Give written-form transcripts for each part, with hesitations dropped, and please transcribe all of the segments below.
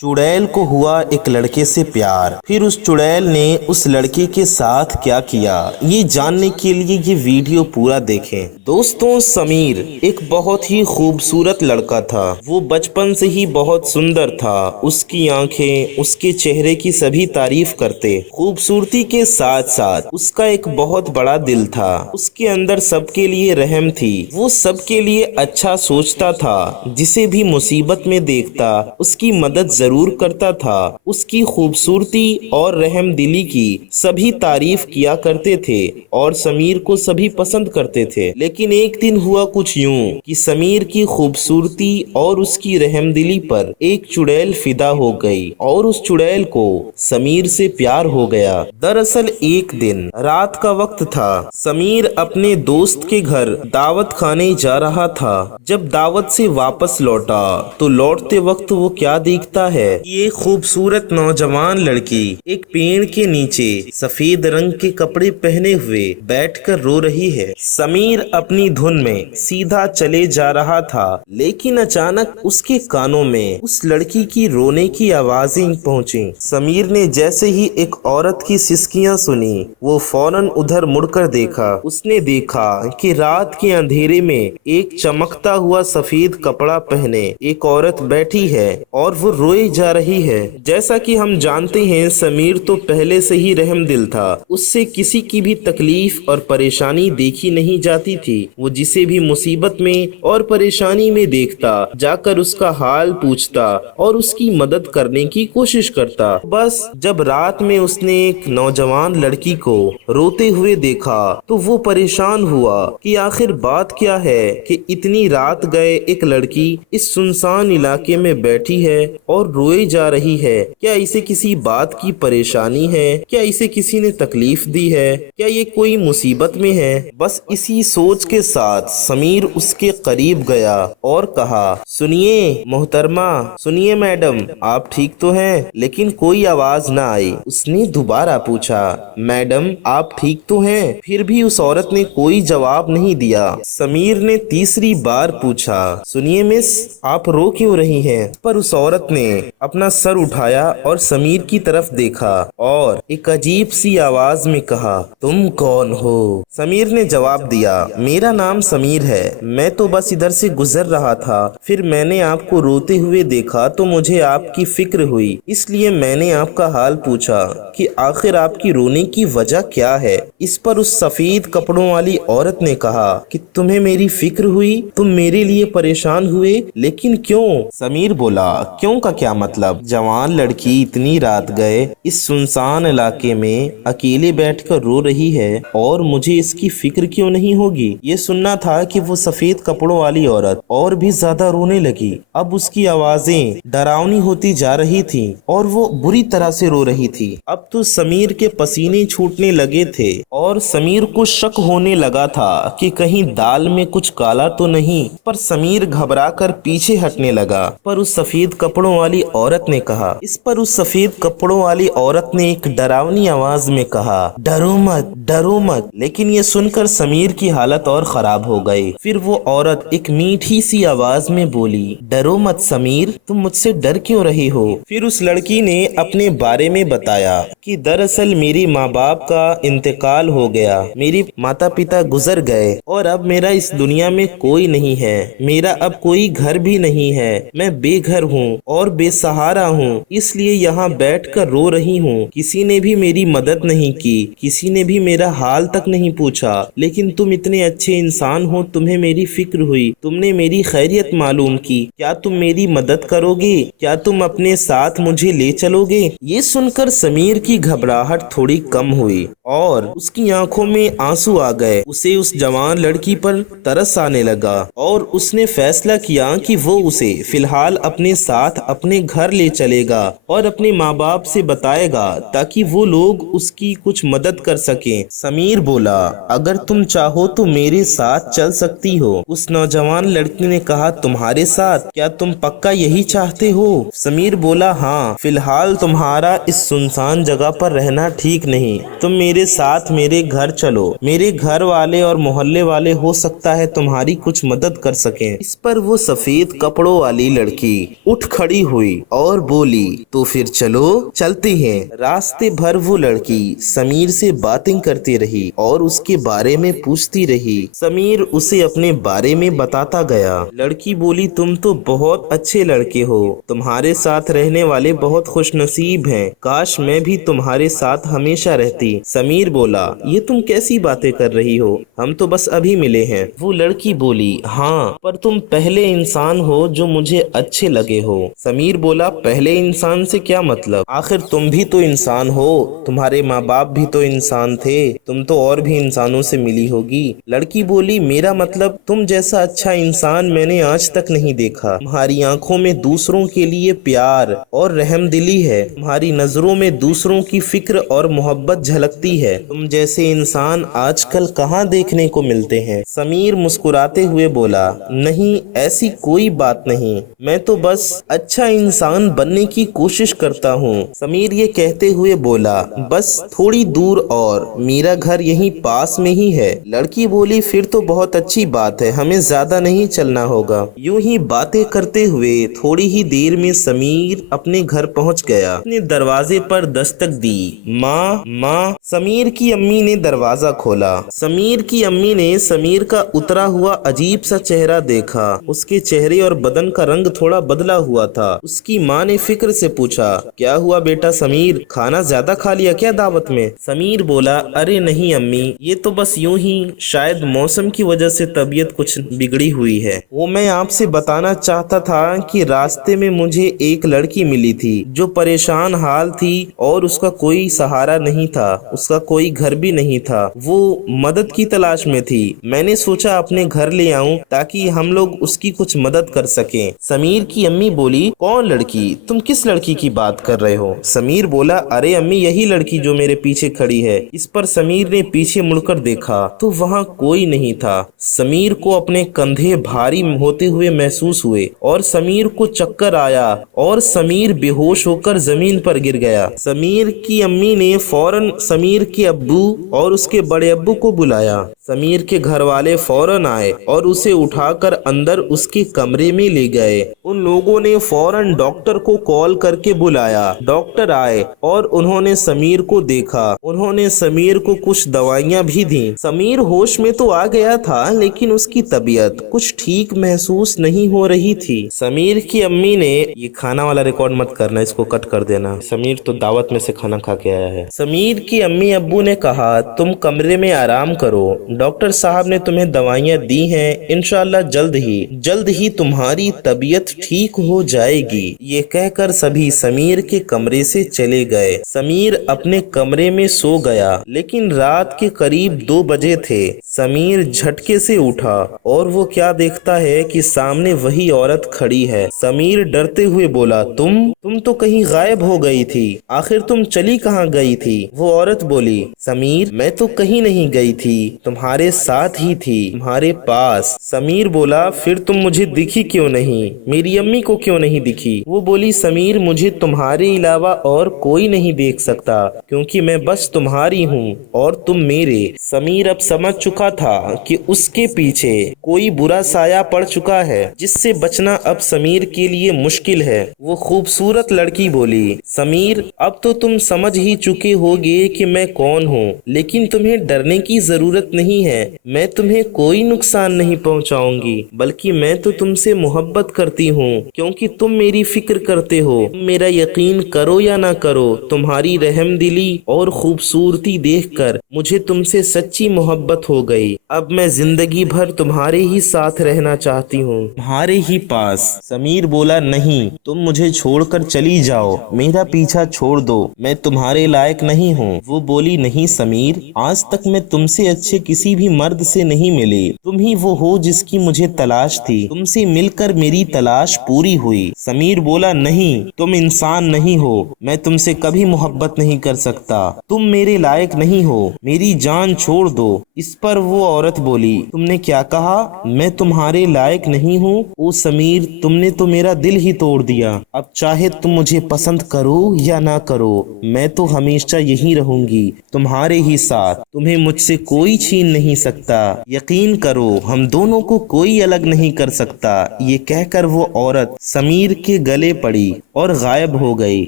चुड़ैल को हुआ एक लड़के से प्यार। फिर उस चुड़ैल ने उस लड़के के साथ क्या किया, ये जानने के लिए ये वीडियो पूरा देखें। दोस्तों, समीर एक बहुत ही खूबसूरत लड़का था। वो बचपन से ही बहुत सुंदर था। उसकी आंखें, उसके चेहरे की सभी तारीफ करते। खूबसूरती के साथ साथ उसका एक बहुत बड़ा दिल था। उसके अंदर सबके लिए रहम थी। वो सबके लिए अच्छा सोचता था। जिसे भी मुसीबत में देखता उसकी मदद जरूर करता था। उसकी खूबसूरती और रहम दिली की सभी तारीफ किया करते थे और समीर को सभी पसंद करते थे। लेकिन एक दिन हुआ कुछ यूं कि समीर की खूबसूरती और उसकी रहम दिली पर एक चुड़ैल फिदा हो गई और उस चुड़ैल को समीर से प्यार हो गया। दरअसल एक दिन रात का वक्त था। समीर अपने दोस्त के घर दावत खाने जा रहा था। जब दावत से वापस लौटा तो लौटते वक्त वो क्या देखता है, ये खूबसूरत नौजवान लड़की एक पेड़ के नीचे सफेद रंग के कपड़े पहने हुए बैठकर रो रही है। समीर अपनी धुन में सीधा चले जा रहा था, लेकिन अचानक उसके कानों में उस लड़की की रोने की आवाजें पहुंची। समीर ने जैसे ही एक औरत की सिसकियां सुनी, वो फौरन उधर मुड़कर देखा। उसने देखा कि रात के अंधेरे में एक चमकता हुआ सफेद कपड़ा पहने एक औरत बैठी है और वो रोए जा रही है। जैसा कि हम जानते हैं, समीर तो पहले से ही रहम दिल था। उससे किसी की भी तकलीफ और परेशानी देखी नहीं जाती थी। वो जिसे भी मुसीबत में और परेशानी में देखता जाकर उसका हाल पूछता और उसकी मदद करने की कोशिश करता। बस जब रात में उसने एक नौजवान लड़की को रोते हुए देखा तो वो परेशान हुआ कि आखिर बात क्या है कि इतनी रात गए एक लड़की इस सुनसान इलाके में बैठी है और रोए जा रही है। क्या इसे किसी बात की परेशानी है? क्या इसे किसी ने तकलीफ दी है? क्या ये कोई मुसीबत में है? बस इसी सोच के साथ समीर उसके करीब गया और कहा, सुनिए मोहतरमा, सुनिए मैडम, आप ठीक तो हैं? लेकिन कोई आवाज ना आई। उसने दोबारा पूछा, मैडम आप ठीक तो हैं? फिर भी उस औरत ने कोई जवाब नहीं दिया। समीर ने तीसरी बार पूछा, सुनिए मिस, आप रो क्यों रही हैं? पर उस औरत ने अपना सर उठाया और समीर की तरफ देखा और एक अजीब सी आवाज में कहा, तुम कौन हो? समीर ने जवाब दिया, मेरा नाम समीर है। मैं तो बस इधर से गुजर रहा था। फिर मैंने आपको रोते हुए देखा तो मुझे आपकी फिक्र हुई, इसलिए मैंने आपका हाल पूछा कि आखिर आपकी रोने की वजह क्या है। इस पर उस सफेद कपड़ों वाली औरत ने कहा कि तुम्हें मेरी फिक्र हुई, तुम मेरे लिए परेशान हुए, लेकिन क्यों? समीर बोला, क्यों का क्या मतलब? जवान लड़की इतनी रात गए इस सुनसान इलाके में अकेले बैठकर रो रही है और मुझे इसकी फिक्र क्यों नहीं होगी? ये सुनना था कि वो सफेद कपड़ों वाली औरत और भी ज्यादा रोने लगी। अब उसकी आवाजें डरावनी होती जा रही थी और वो बुरी तरह से रो रही थी। अब तो समीर के पसीने छूटने लगे थे और समीर को शक होने लगा था कि कहीं दाल में कुछ काला तो नहीं। पर समीर घबरा कर पीछे हटने लगा। पर उस सफेद कपड़ों वाली औरत ने कहा, इस पर उस सफेद कपड़ों वाली औरत ने एक डरावनी आवाज में कहा, डरो मत, डरो मत। लेकिन ये सुनकर समीर की हालत और खराब हो गई। फिर वो औरत एक मीठी सी आवाज में बोली, डरो मत समीर, तुम मुझसे डर क्यों रही हो? फिर उस लड़की ने अपने बारे में बताया कि दरअसल मेरे माँ बाप का इंतकाल हो गया, मेरे माता पिता गुजर गए और अब मेरा इस दुनिया में कोई नहीं है। मेरा अब कोई घर भी नहीं है। मैं बेघर हूँ और बेसहारा हूँ, इसलिए यहाँ बैठकर रो रही हूँ। किसी ने भी मेरी मदद नहीं की, किसी ने भी मेरा हाल तक नहीं पूछा। लेकिन तुम इतने अच्छे इंसान हो, तुम्हें मेरी फिक्र हुई, तुमने मेरी खैरियत मालूम की। क्या तुम मेरी मदद करोगे? क्या तुम अपने साथ मुझे ले चलोगे? ये सुनकर समीर की घबराहट थोड़ी कम हुई और उसकी आंखों में आंसू आ गए। उसे उस जवान लड़की पर तरस आने लगा और उसने फैसला किया कि वो उसे फिलहाल अपने साथ अपने घर ले चलेगा और अपने माँ बाप से बताएगा ताकि वो लोग उसकी कुछ मदद कर सकें। समीर बोला, अगर तुम चाहो तो मेरे साथ चल सकती हो। उस नौजवान लड़की ने कहा, तुम्हारे साथ? क्या तुम पक्का यही चाहते हो? समीर बोला, हाँ, फिलहाल तुम्हारा इस सुनसान जगह पर रहना ठीक नहीं। तुम मेरे मेरे साथ मेरे घर चलो, मेरे घर वाले और मोहल्ले वाले हो सकता है तुम्हारी कुछ मदद कर सकें। इस पर वो सफेद कपड़ों वाली लड़की उठ खड़ी हुई और बोली, तो फिर चलो, चलते हैं। रास्ते भर वो लड़की समीर से बातें करती रही और उसके बारे में पूछती रही। समीर उसे अपने बारे में बताता गया। लड़की बोली, तुम तो बहुत अच्छे लड़के हो, तुम्हारे साथ रहने वाले बहुत खुशनसीब हैं, काश मैं भी तुम्हारे साथ हमेशा रहती। समीर बोला, ये तुम कैसी बातें कर रही हो, हम तो बस अभी मिले हैं। वो लड़की बोली, हाँ, पर तुम पहले इंसान हो जो मुझे अच्छे लगे हो। समीर बोला, पहले इंसान से क्या मतलब, आखिर तुम भी तो इंसान हो, तुम्हारे माँ बाप भी तो इंसान थे, तुम तो और भी इंसानों से मिली होगी। लड़की बोली, मेरा मतलब तुम जैसा अच्छा इंसान मैंने आज तक नहीं देखा। तुम्हारी आंखों में दूसरों के लिए प्यार और रहमदिली है, तुम्हारी नजरों में दूसरों की फिक्र और मोहब्बत झलकती है। तुम जैसे इंसान आजकल कहाँ देखने को मिलते हैं। समीर मुस्कुराते हुए बोला, नहीं, ऐसी कोई बात नहीं, मैं तो बस अच्छा इंसान बनने की कोशिश करता हूँ। समीर ये कहते हुए बोला, बस थोड़ी दूर और, मेरा घर यहीं पास में ही है। लड़की बोली, फिर तो बहुत अच्छी बात है, हमें ज्यादा नहीं चलना होगा। यूं ही बातें करते हुए थोड़ी ही देर में समीर अपने घर पहुंच गया। अपने दरवाजे पर दस्तक दी। माँ, माँ। समीर की अम्मी ने दरवाजा खोला। समीर की अम्मी ने समीर का उतरा हुआ अजीब सा चेहरा देखा। उसके चेहरे और बदन का रंग थोड़ा बदला हुआ था। उसकी माँ ने फिक्र से पूछा, क्या हुआ बेटा समीर, खाना ज्यादा खा लिया क्या दावत में? समीर बोला, अरे नहीं अम्मी, ये तो बस यूं ही, शायद मौसम की वजह से तबीयत कुछ बिगड़ी हुई है। वो मैं आपसे बताना चाहता था कि रास्ते में मुझे एक लड़की मिली थी जो परेशान हाल थी और उसका कोई सहारा नहीं था, उसका कोई घर भी नहीं था, वो मदद की तलाश में थी। मैंने सोचा अपने घर ले आऊं ताकि हम लोग उसकी कुछ मदद कर सकें। समीर की अम्मी बोली, कौन लड़की, तुम किस लड़की की बात कर रहे हो? समीर बोला, अरे अम्मी, यही लड़की जो मेरे पीछे खड़ी है। इस पर समीर ने पीछे मुड़कर देखा तो वहाँ कोई नहीं था। समीर को अपने कंधे भारी होते हुए महसूस हुए और समीर को चक्कर आया और समीर बेहोश होकर जमीन पर गिर गया। समीर की अम्मी ने फौरन समीर के अब्बू और उसके बड़े अब्बू को बुलाया। समीर के घर वाले फौरन आए और उसे उठाकर अंदर उसके कमरे में ले गए। उन लोगों ने फौरन डॉक्टर को कॉल करके बुलाया। डॉक्टर आए और उन्होंने समीर को देखा। उन्होंने समीर को कुछ दवाइयां भी दी। समीर होश में तो आ गया था, लेकिन उसकी तबीयत कुछ ठीक महसूस नहीं हो रही थी। समीर की अम्मी ने, ये खाना वाला रिकॉर्ड मत करना, इसको कट कर देना, समीर तो दावत में से खाना खा के आया है। समीर की अम्मी अब्बू ने कहा, तुम कमरे में आराम करो, डॉक्टर साहब ने तुम्हें दवाइयाँ दी हैं, इंशाल्लाह जल्द ही तुम्हारी तबीयत ठीक हो जाएगी। ये कहकर सभी समीर के कमरे से चले गए। समीर अपने कमरे में सो गया, लेकिन रात के करीब 2 बजे थे। समीर झटके से उठा और वो क्या देखता है कि सामने वही औरत खड़ी है। समीर डरते हुए बोला, तुम तो कहीं गायब हो गई थी, आखिर तुम चली कहाँ गई थी? वो औरत बोली, समीर, मैं तो कहीं नहीं गई थी, तुम्हारे साथ ही थी, तुम्हारे पास। समीर बोला, फिर तुम मुझे दिखी क्यों नहीं, मेरी अम्मी को क्यों नहीं दिखी? वो बोली, समीर, मुझे तुम्हारे अलावा और कोई नहीं देख सकता, क्योंकि मैं बस तुम्हारी हूँ और तुम मेरे। समीर अब समझ चुका था कि उसके पीछे कोई बुरा साया पड़ चुका है, जिससे बचना अब समीर के लिए मुश्किल है। वो खूबसूरत लड़की बोली, समीर, अब तो तुम समझ ही चुके होगे कि मैं कौन हूँ, लेकिन तुम्हें डरने की जरूरत नहीं है। मैं तुम्हें कोई नुकसान नहीं पहुँचाऊंगी, बल्कि मैं तो तुमसे मोहब्बत करती हूँ, क्योंकि तुम मेरी फिक्र करते हो। मेरा यकीन करो या ना करो, तुम्हारी रहमदिली और खूबसूरती देखकर मुझे तुमसे सच्ची मोहब्बत हो गई। अब मैं जिंदगी भर तुम्हारे ही साथ रहना चाहती हूँ, तुम्हारे ही पास। समीर बोला, नहीं, तुम मुझे छोड़कर चली जाओ, मेरा पीछा छोड़ दो, मैं तुम्हारे लायक नहीं हूँ। वो बोली, नहीं समीर, आज तक मैं तुमसे अच्छे किसी भी मर्द से नहीं मिली, तुम ही वो हो जिसकी मुझे तलाश थी, तुमसे मिलकर मेरी तलाश पूरी हुई। समीर बोला, नहीं, तुम इंसान नहीं हो, मैं तुमसे कभी मोहब्बत नहीं कर सकता, तुम मेरे लायक नहीं हो, मेरी जान छोड़ दो। इस पर वो औरत बोली, तुमने क्या कहा? मैं तुम्हारे लायक नहीं हूँ? ओ समीर, तुमने तो मेरा दिल ही तोड़ दिया। अब चाहे तुम मुझे पसंद करो या ना करो, मैं तो हमेशा यहीं रहूंगी। तुम्हारे ही साथ, तुम्हें मुझसे कोई छीन नहीं सकता। यकीन करो हम दोनों को कोई अलग नहीं कर सकता। ये कहकर वो औरत समीर के गले पड़ी और गायब हो गई।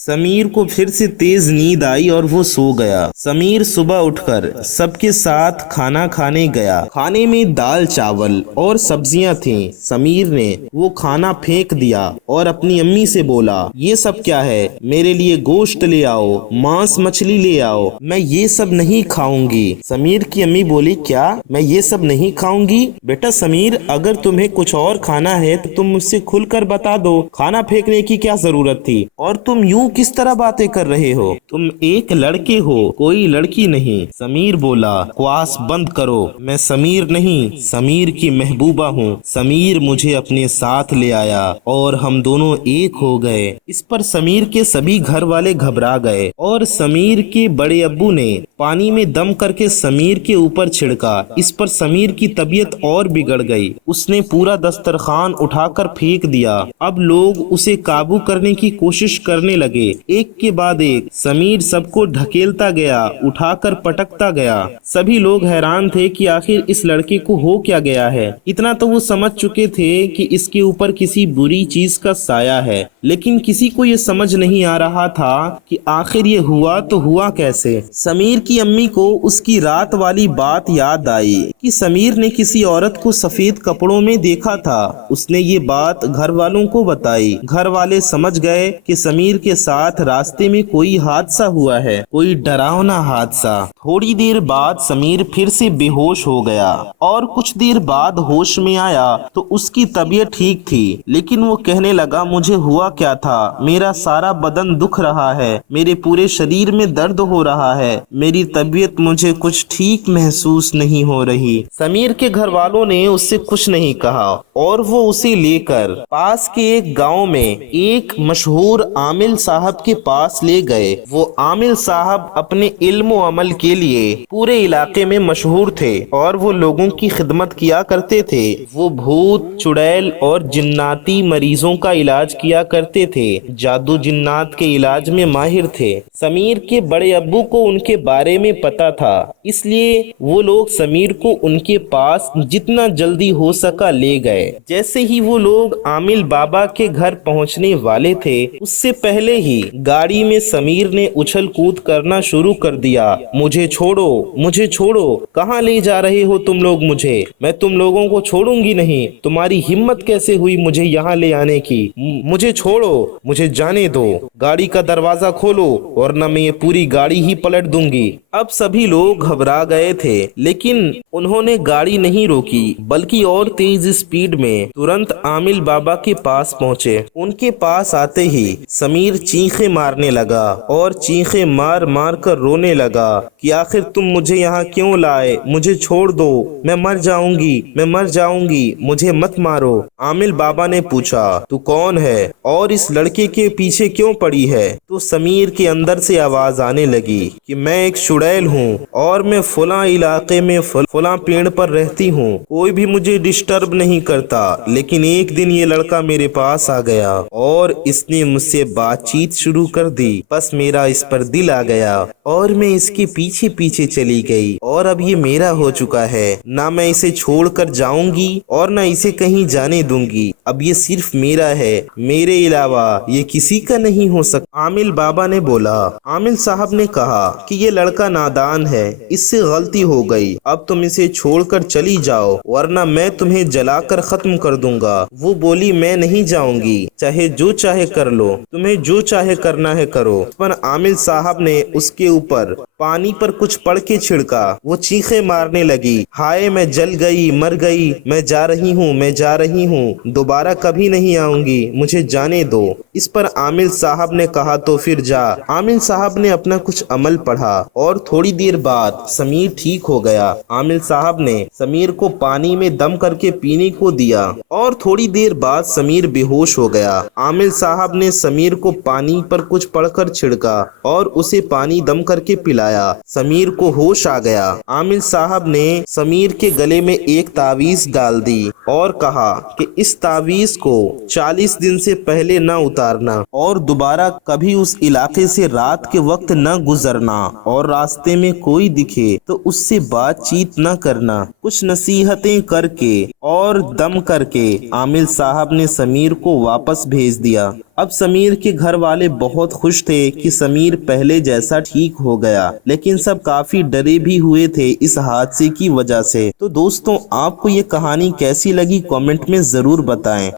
समीर को फिर से तेज नींद आई और वो सो गया। समीर सुबह उठकर सबके साथ खाना खाने गया। खाने में दाल चावल और सब्जियां थीं। समीर ने वो खाना फेंक दिया और अपनी अम्मी से बोला, ये सब क्या है? मेरे लिए गोश्त ले आओ, मांस मछली ले आओ, मैं ये सब नहीं खाऊंगी। समीर की अम्मी बोली, क्या मैं ये सब नहीं खाऊंगी? बेटा समीर, अगर तुम्हें कुछ और खाना है तो तुम मुझसे खुलकर बता दो, खाना फेंकने की क्या जरूरत थी? और तुम यूं किस तरह बातें कर रहे हो? तुम एक लड़के हो, कोई लड़की नहीं। समीर बोला, बकवास बंद करो, मैं समीर नहीं, समीर की महबूबा हूँ। समीर मुझे अपने साथ ले आया और हम दोनों एक हो गए। इस पर समीर के सभी घर वाले घबरा गए और समीर के बड़े अब्बू ने पानी में दम करके समीर के ऊपर छिड़का। इस पर समीर की तबीयत और बिगड़ गई। उसने पूरा दस्तरखान उठाकर फेंक दिया। अब लोग उसे काबू करने की कोशिश करने लगे। एक के बाद एक समीर सबको ढकेलता गया, उठाकर पटकता गया। सभी लोग हैरान थे कि आखिर इस लड़के को हो क्या गया है। इतना तो वो समझ चुके थे कि इसके ऊपर किसी बुरी चीज का साया है, लेकिन किसी को ये समझ नहीं आ रहा था कि आखिर ये हुआ तो हुआ कैसे। समीर की अम्मी को उसकी रात वाली बात याद आई कि समीर ने किसी औरत को सफेद कपड़ों में देखा था। उसने ये बात घर वालों को बताई। घर वाले समझ गए कि समीर के साथ रास्ते में कोई हादसा हुआ है, कोई डरावना हादसा। थोड़ी देर बाद समीर फिर से बेहोश हो गया और कुछ देर बाद होश में आया तो उसकी तबीयत ठीक थी, लेकिन वो कहने लगा, मुझे हुआ क्या था? मेरा सारा बदन दुख रहा है, मेरे पूरे शरीर में दर्द हो रहा है, मेरी तबीयत मुझे कुछ ठीक महसूस नहीं हो रही। समीर के घर वालों ने उससे कुछ नहीं कहा और वो उसे लेकर पास के एक गांव में एक मशहूर आमिल साहब के पास ले गए। वो आमिल साहब अपने इल्म व अमल के लिए पूरे इलाके में मशहूर थे और वो लोगों की खिदमत किया करते थे। वो भूत, चुड़ैल और जिन्नाती मरीजों का इलाज किया करते थे। जादू जिन्नात के इलाज में माहिर थे। समीर के बड़े अब्बू को उनके बारे में पता था, इसलिए वो लोग समीर को उनके पास जितना जल्दी हो सका ले गए। जैसे ही वो लोग आमिल बाबा के घर पहुंचने वाले थे, उससे पहले ही गाड़ी में समीर ने उछल कूद करना शुरू कर दिया। मुझे छोड़ो, मुझे छोड़ो, कहाँ ले जा रहे हो तुम लोग मुझे? मैं तुम लोगों को छोड़ूंगी नहीं। तुम्हारी हिम्मत कैसे हुई मुझे यहाँ ले आने की? मुझे छोड़ो, मुझे जाने दो। गाड़ी का दरवाजा खोलो वरना मैं ये पूरी गाड़ी ही पलट दूंगी। अब सभी लोग घबरा गए थे, लेकिन उन्होंने गाड़ी नहीं रोकी, बल्कि और तेज स्पीड में तुरंत आमिल बाबा के पास पहुंचे। उनके पास आते ही समीर चीखें मारने लगा और चीखें मार मार कर रोने लगा कि आखिर तुम मुझे यहाँ क्यों लाए? मुझे छोड़ दो, मैं मर जाऊंगी, मैं मर जाऊंगी, मुझे मत मारो। आमिल बाबा ने पूछा, तू कौन है और इस लड़के के पीछे क्यों पड़ी है? तो समीर के अंदर से आवाज आने लगी कि मैं एक चुड़ैल हूँ और मैं फला इलाके में फला पेड़ पर रहती हूँ। कोई भी मुझे डिस्टर्ब नहीं करता, लेकिन एक दिन ये लड़का मेरे पास आ गया और इसने मुझसे बातचीत शुरू कर दी। बस मेरा इस पर दिल आ गया और मैं इसके पीछे पीछे चली गई और अब ये मेरा हो चुका है। ना मैं इसे छोड़कर जाऊंगी और ना इसे कहीं जाने दूंगी। अब ये सिर्फ मेरा है, मेरे अलावा ये किसी का नहीं हो सकता। आमिल बाबा ने बोला। आमिल साहब ने कहा कि ये लड़का नादान है, इससे गलती हो गई, अब तुम इसे छोड़कर चली जाओ वरना मैं तुम्हें जलाकर खत्म कर दूंगा। वो बोली, मैं नहीं जाऊंगी, चाहे जो चाहे कर लो, तुम्हें जो चाहे करना है करो। पर आमिल साहब ने उसके ऊपर पानी पर कुछ पढ़ के छिड़का। वो चीखें मारने लगी, हाय मैं जल गई, मर गई, मैं जा रही हूँ, मैं जा रही हूँ, दोबारा कभी नहीं आऊंगी, मुझे जाने दो। इस पर आमिल साहब ने कहा, तो फिर जा। आमिल साहब ने अपना कुछ अमल पढ़ा और थोड़ी देर बाद समीर ठीक हो गया। आमिल साहब ने समीर को पानी में दम करके पीने को दिया और थोड़ी देर बाद समीर बेहोश हो गया। आमिल साहब ने समीर को पानी पर कुछ पढ़कर छिड़का और उसे पानी दम करके पिलाया। आया। समीर को होश आ गया। आमिर साहब ने समीर के गले में एक तावीज डाल दी और कहा कि इस तावीज को 40 दिन से पहले न उतारना और दोबारा कभी उस इलाके से रात के वक्त न गुजरना और रास्ते में कोई दिखे तो उससे बातचीत न करना। कुछ नसीहतें करके और दम करके आमिर साहब ने समीर को वापस भेज दिया। अब समीर के घर वाले बहुत खुश थे कि समीर पहले जैसा ठीक हो गया, लेकिन सब काफी डरे भी हुए थे इस हादसे की वजह से। तो दोस्तों, आपको ये कहानी कैसी लगी कमेंट में जरूर बताएं।